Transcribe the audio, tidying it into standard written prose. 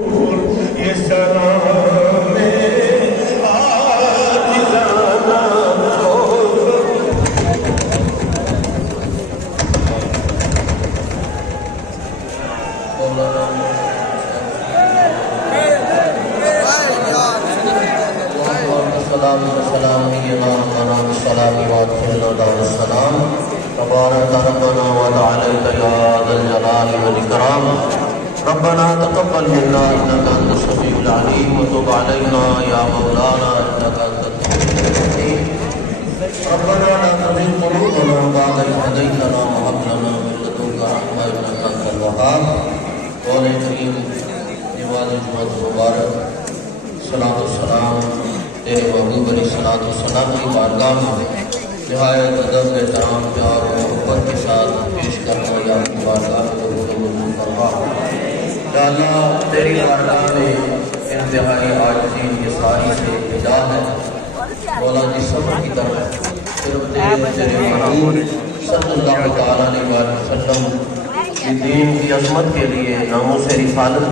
یہ سلام عاجزانہ ربنا تقبل منا انك انت السميع العليم وتب علينا يا مولانا انك انت التواب الرحيم ربنا لا تزغ قلوبنا بعد إذ هديتنا وهب لنا من لدنك رحمة انك انت الوهاب قول کریم نواز جمعۃ مبارک صلاۃ والسلام تیرے محبوب علیہ الصلوۃ والسلام کی بارگاہ میں نہایت ادب احترام پیار و محبت کے ساتھ پیش کرنا یا اپنی بارگاہ میں قبول فرما یا اللہ تیری بارگاہ میں انتہائی عاجزی انکساری سے التجا ہے مولا جس سفر کی طرف صرف تیرے محبوب صلی اللہ علیہ وسلم کی دین کی عظمت کے لیے ناموس رسالت